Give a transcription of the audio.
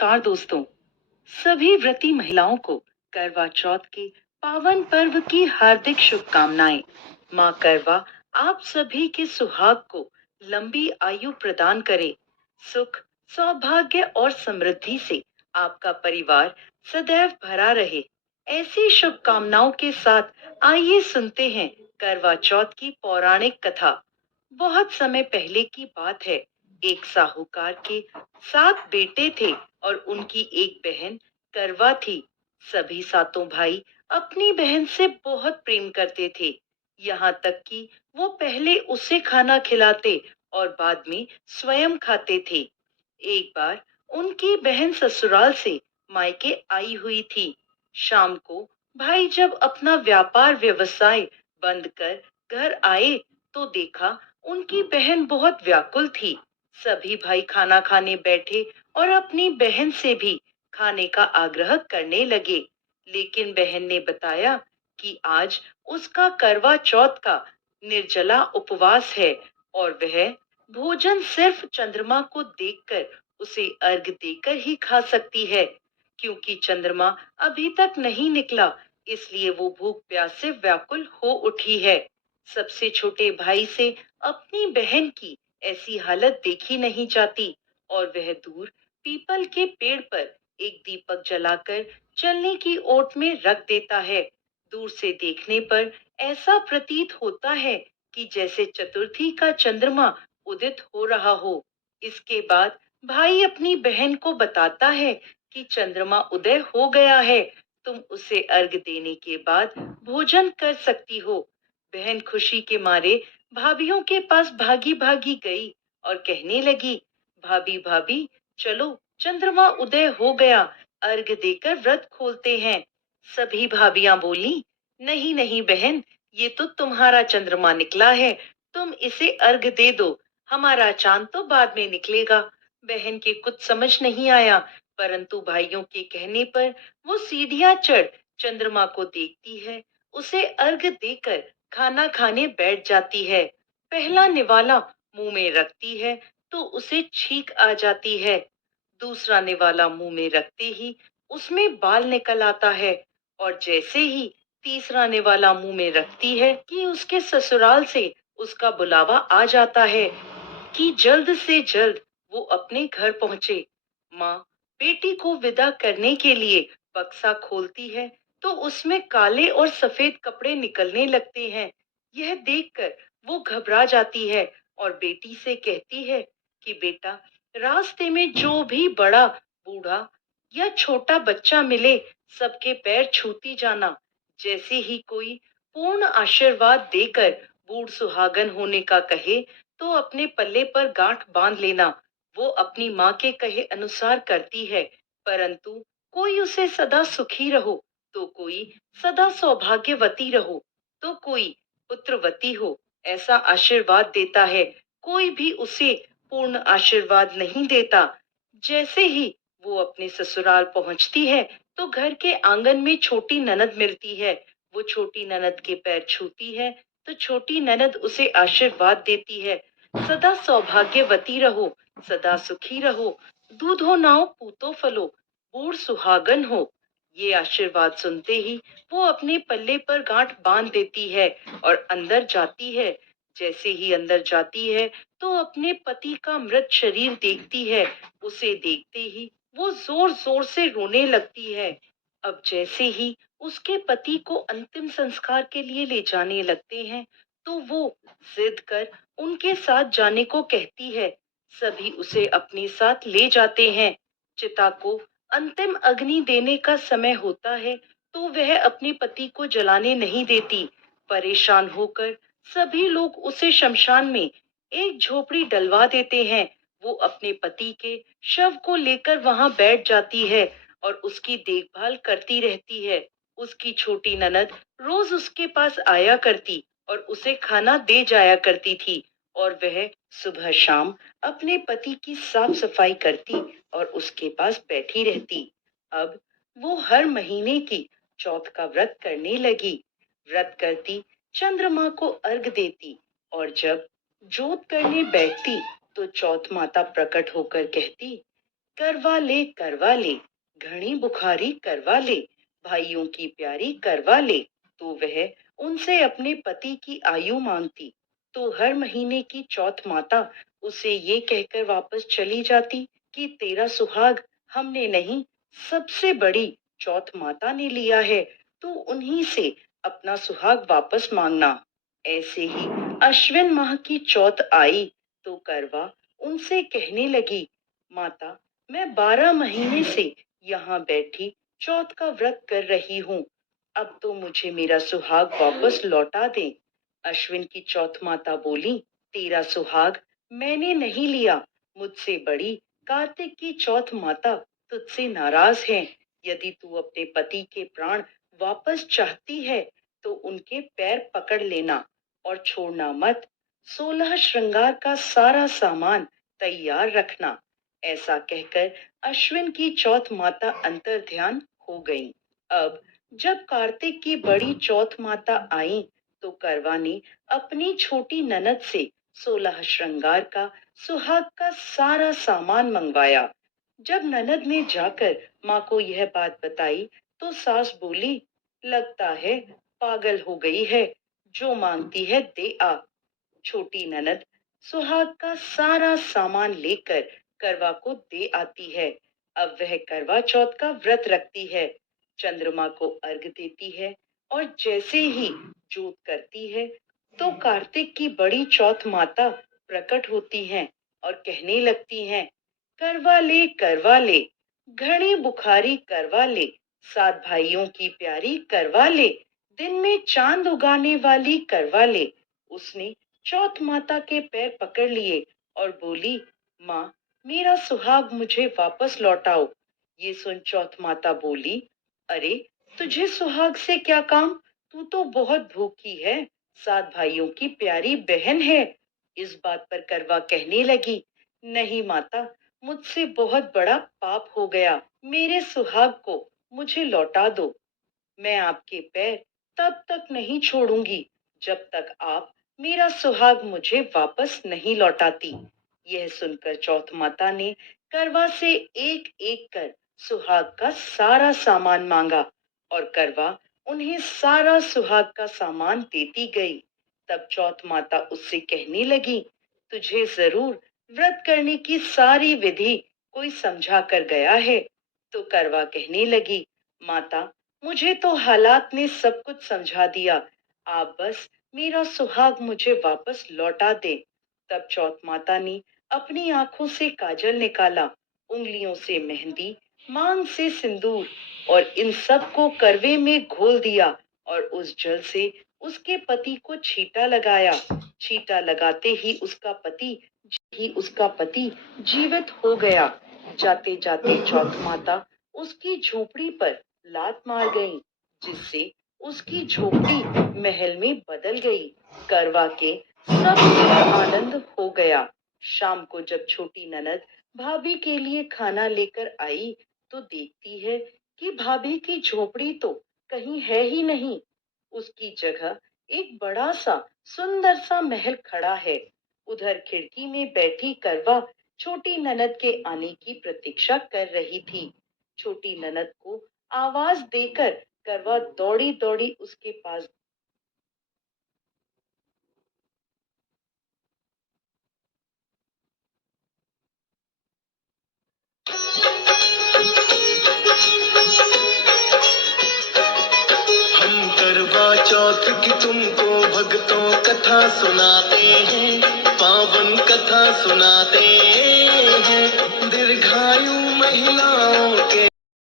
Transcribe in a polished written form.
नमस्कार दोस्तों। सभी व्रती महिलाओं को करवा चौथ के पावन पर्व की हार्दिक शुभकामनाएं। माँ करवा आप सभी के सुहाग को लंबी आयु प्रदान करे। सुख, सौभाग्य और समृद्धि से आपका परिवार सदैव भरा रहे। ऐसी शुभकामनाओं के साथ आइए सुनते हैं करवा चौथ की पौराणिक कथा। बहुत समय पहले की बात है। एक साहूकार के 7 बेटे थे और उनकी एक बहन करवा थी। सभी सातों भाई अपनी बहन से बहुत प्रेम करते थे। यहाँ तक कि वो पहले उसे खाना खिलाते और बाद में स्वयं खाते थे। एक बार उनकी बहन ससुराल से मायके आई हुई थी। शाम को भाई जब अपना व्यापार व्यवसाय बंद कर घर आए तो देखा उनकी बहन बहुत व्याकुल थी। सभी भाई खाना खाने बैठे और अपनी बहन से भी खाने का आग्रह करने लगे। लेकिन बहन ने बताया कि आज उसका करवा चौथ का निर्जला उपवास है और वह भोजन सिर्फ चंद्रमा को देखकर उसे अर्घ देकर ही खा सकती है। क्योंकि चंद्रमा अभी तक नहीं निकला, इसलिए वो भूख प्यास से व्याकुल हो उठी है। सबसे छोटे भाई से अपनी बहन की ऐसी हालत देखी नहीं जाती और वह दूर पीपल के पेड़ पर एक दीपक जलाकर चलने की ओट में रख देता है। दूर से देखने पर ऐसा प्रतीत होता है कि जैसे चतुर्थी का चंद्रमा उदित हो रहा हो। इसके बाद भाई अपनी बहन को बताता है कि चंद्रमा उदय हो गया है, तुम उसे अर्घ देने के बाद भोजन कर सकती हो। बहन खुशी के मारे भाभीियों के पास भागी भागी गई और कहने लगी, भाभी भाभी चलो, चंद्रमा उदय हो गया, अर्घ देकर व्रत खोलते हैं। सभी भाभियां बोली, नहीं नहीं बहन, ये तो तुम्हारा चंद्रमा निकला है, तुम इसे अर्घ दे दो, हमारा चांद तो बाद में निकलेगा। बहन के कुछ समझ नहीं आया, परंतु भाइयों के कहने पर वो सीढ़ियां चढ़ चंद्रमा को देखती है, उसे अर्घ देकर खाना खाने बैठ जाती है। पहला निवाला मुंह में रखती है तो उसे छींक आ जाती है। दूसरा निवाला मुंह में रखते ही उसमें बाल निकल आता है और जैसे ही तीसरा निवाला मुंह में रखती है कि उसके ससुराल से उसका बुलावा आ जाता है कि जल्द से जल्द वो अपने घर पहुंचे। माँ बेटी को विदा करने के लिए बक्सा खोलती है तो उसमें काले और सफेद कपड़े निकलने लगते हैं। यह देखकर वो घबरा जाती है और बेटी से कहती है कि बेटा, रास्ते में जो भी बड़ा, बूढ़ा या छोटा बच्चा मिले, सबके पैर छूती जाना। जैसे ही कोई पूर्ण आशीर्वाद देकर बूढ़ सुहागन होने का कहे तो अपने पल्ले पर गांठ बांध लेना। वो अपनी माँ के कहे अनुसार करती है, परंतु कोई उसे सदा सुखी रहो, तो कोई सदा सौभाग्यवती रहो, तो कोई पुत्रवती हो, ऐसा आशीर्वाद देता है। कोई भी उसे पूर्ण आशीर्वाद नहीं देता। जैसे ही वो अपने ससुराल पहुंचती है तो घर के आंगन में छोटी ननद मिलती है। वो छोटी ननद के पैर छूती है तो छोटी ननद उसे आशीर्वाद देती है, सदा सौभाग्यवती रहो, सदा सुखी रहो, दूधो नाव पूतो फलो, बूढ़ सुहागन हो। ये आशीर्वाद सुनते ही वो अपने पल्ले पर गांठ बांध देती है और अंदर जाती है। जैसे ही अंदर जाती है तो अपने पति का मृत शरीर देखती है। उसे देखते ही वो जोर जोर से रोने लगती है। अब जैसे ही उसके पति को अंतिम संस्कार के लिए ले जाने लगते हैं तो वो जिद कर उनके साथ जाने को कहती है। सभी उसे अपने साथ ले जाते हैं। चिता को अंतिम अग्नि देने का समय होता है तो वह अपने पति को जलाने नहीं देती। परेशान होकर सभी लोग उसे शमशान में एक झोपड़ी डलवा देते हैं। वो अपने पति के शव को लेकर वहां बैठ जाती है और उसकी देखभाल करती रहती है। उसकी छोटी ननद रोज उसके पास आया करती और उसे खाना दे जाया करती थी और वह सुबह शाम अपने पति की साफ सफाई करती और उसके पास बैठी रहती। अब वो हर महीने की चौथ का व्रत करने लगी। व्रत करती, चंद्रमा को अर्घ देती और जब जोत करने बैठती तो चौथ माता प्रकट होकर कहती, करवा ले, घनी बुखारी करवा ले, भाइयों की प्यारी करवा ले। तो वह उनसे अपने पति की आयु मांगती, तो हर महीने की चौथ माता उसे ये कहकर वापस चली जाती कि तेरा सुहाग हमने नहीं, सबसे बड़ी चौथ माता ने लिया है, तो उन्हीं से अपना सुहाग वापस मांगना। ऐसे ही अश्विन माह की चौथ आई तो करवा उनसे कहने लगी, माता, मैं 12 महीने से यहाँ बैठी चौथ का व्रत कर रही हूँ, अब तो मुझे मेरा सुहाग वापस लौटा दे। अश्विन की चौथ माता बोली, तेरा सुहाग मैंने नहीं लिया, मुझसे बड़ी कार्तिक की चौथ माता तुझसे नाराज है। यदि तू अपने पति के प्राण वापस चाहती है तो उनके पैर पकड़ लेना और छोड़ना मत। 16 श्रृंगार का सारा सामान तैयार रखना। ऐसा कहकर अश्विन की चौथ माता अंतर ध्यान हो गई। अब जब कार्तिक की बड़ी चौथ माता आई तो करवा ने अपनी छोटी ननद से 16 श्रृंगार का सुहाग का सारा सामान मंगवाया। जब ननद ने जाकर माँ को यह बात बताई तो सास बोली, लगता है पागल हो गई है, जो मांगती है दे आ। छोटी ननद सुहाग का सारा सामान लेकर करवा को दे आती है। अब वह करवा चौथ का व्रत रखती है, चंद्रमा को अर्घ देती है और जैसे ही जोत करती है तो कार्तिक की बड़ी चौथ माता प्रकट होती हैं और कहने लगती हैं, करवा ले, घड़ी बुखारी करवा ले, 7 भाइयों की प्यारी करवा ले, दिन में चांद उगाने वाली करवा ले। उसने चौथ माता के पैर पकड़ लिए और बोली, माँ, मेरा सुहाग मुझे वापस लौटाओ। ये सुन चौथ माता बोली, अरे, तुझे सुहाग से क्या काम, तू तो बहुत भूखी है, 7 भाइयों की प्यारी बहन है। इस बात पर करवा कहने लगी, नहीं माता, मुझसे बहुत बड़ा पाप हो गया, मेरे सुहाग को मुझे लौटा दो। मैं आपके पैर तब तक नहीं छोड़ूंगी जब तक आप मेरा सुहाग मुझे वापस नहीं लौटाती। यह सुनकर चौथ माता ने करवा से एक एक कर सुहाग का सारा सामान मांगा और करवा उन्हें सारा सुहाग का सामान देती गई। तब चौथ माता उससे कहने लगी, तुझे जरूर व्रत करने की सारी विधि कोई समझा कर गया है। तो करवा कहने लगी, माता, मुझे तो हालात ने सब कुछ समझा दिया, आप बस मेरा सुहाग मुझे वापस लौटा दे। तब चौथ माता ने अपनी आंखों से काजल निकाला, उंगलियों से मेहंदी, मांग से सिंदूर और इन सब को करवे में घोल दिया और उस जल से उसके पति को छींटा लगाया। छींटा लगाते ही उसका पति जीवित हो गया। जाते जाते चौथ माता उसकी झोपड़ी पर लात मार गई, जिससे उसकी झोपड़ी महल में बदल गई। करवा के सब आनंद हो गया। शाम को जब छोटी ननद भाभी के लिए खाना लेकर आई तो देखती है कि भाभी की झोपड़ी तो कहीं है ही नहीं। उसकी जगह एक बड़ा सा सुंदर सा महल खड़ा है। उधर खिड़की में बैठी करवा छोटी ननद के आने की प्रतीक्षा कर रही थी। छोटी ननद को आवाज देकर करवा दौड़ी दौड़ी उसके पास। हम करवा चौथ की तुमको भक्तों कथा सुनाते हैं, पावन कथा सुनाते हैं। दीर्घायु महिला